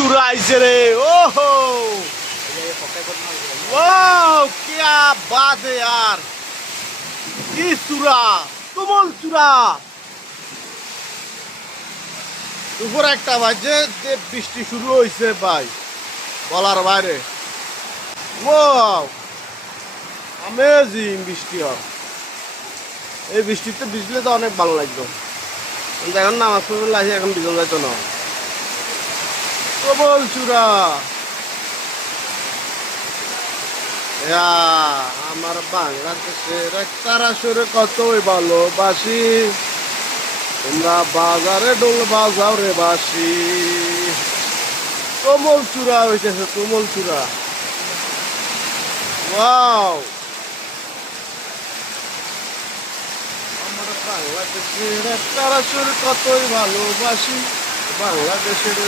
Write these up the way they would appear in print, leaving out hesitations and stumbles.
चूरा आइसे रे ओहो वाह क्या बात है यार की चूरा तुमुल चूरा দুপুর একটা বাজে যে বৃষ্টি শুরু হয়েছে ভাই বলার বাইরে ওয়াও অ্যামেজিং বৃষ্টি হয় এই বৃষ্টিতে ভিজলে তো অনেক ভালো লাগতো কিন্তু এখন নামাজ পড়লে আসি এখন ভিজন যাইতো না প্রবল চূড়া আমার বাংলাদেশের এক তারা সুরে কতই ভালোবাসি তোমরা বাজারে ডোল বাজাও রে বাসি তুমুল চূড়া হইতেছে তুমুল চূড়া ওয়াও আমার বাংলাদেশের এক তারা সুরে কতই ভালোবাসি বাংলাদেশের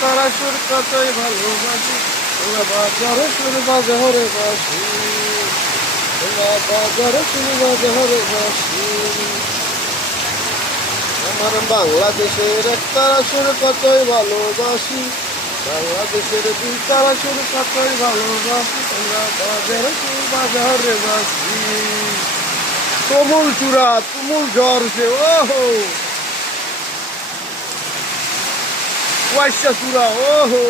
তারা সুর কতই ভালোবাসি তোমরা বাজারে সুর বাজাও রে বাসি তোমরা বাজারে সুর বাজাও রে বাসি আমার বাংলাদেশের এক তারা সুর কতই ভালোবাসি বাংলাদেশের দুই তারা সুর কতই ভালোবাসি তোমরা বাজারে সুর বাজাও রে বাসি তুমুল চূড়া তুমুল ঝড় সে ওহো ওয়াইশা চূড়া ওহো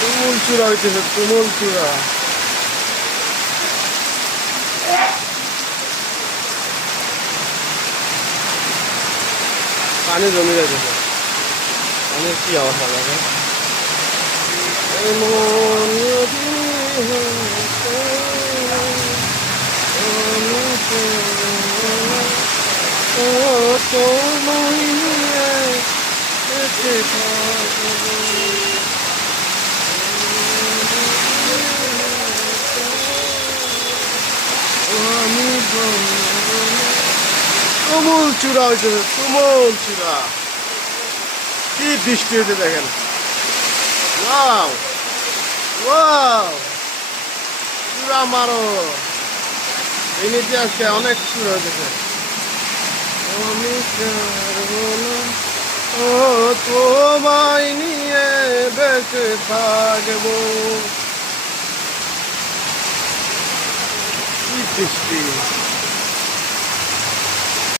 তুমুল চূড়া হইতেছে তুমুল চূড়া পানি জমে যাইতেছে পানির কি অবস্থা লাগে তুমুল চূড়া হইতেছে তুমুল চূড়া কি বৃষ্টি হইতে দেখেন ওয়াও ওয়াও চূড়া মারো এই নিচে আজকে অনেক চূড়া হইতেছে ও তোমায় নিয়ে বেঁচে থাকবো কি বৃষ্টি